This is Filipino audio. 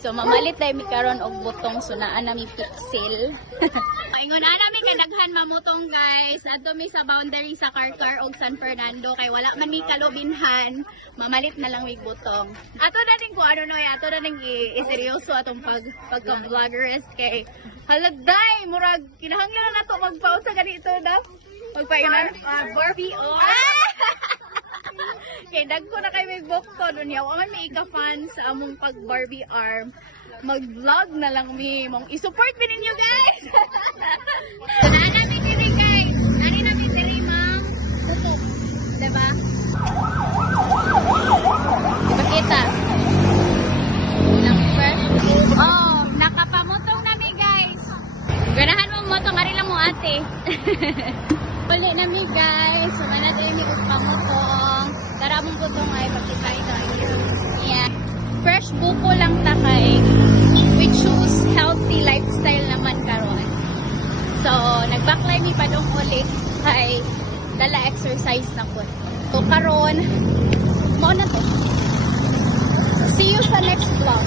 So mamalit dai mi karon og butong so naa na mi pixel. Ingon ana mi kanaghan mamutong guys. Adto mi sa boundary sa Carcar og San Fernando kay wala man mi kalubinhan. Mamalit na lang mi butong. Ato na ning ko ano no, ato na ning iseryoso atong pagka-vloggeres kay halagday murag kinahanglan na nato magpaut sa ganito na. Magpaingan Barbie kay dagko na kay may bukto dunya wa man may ika-fan sa among pag Barbie arm. Mag-vlog na lang mi mong i-support mi ninyo guys. Naan namin diri guys. Nari namin diri ma'am. Tutok. Diba? Ipakita. Ilang fresh. Oh, nakapamutong na mi guys. Ganahan mo motong ari lang mo ate. Uli na mi guys. Sumana tayo mi og pamutong. Tara mong butong ay pakita ito. Yeah. Fresh buko lang takay. We choose healthy lifestyle naman karon. So, nagbaklay mi padong ulit kay dala exercise na ko. So, karon mo na to. See you sa next vlog.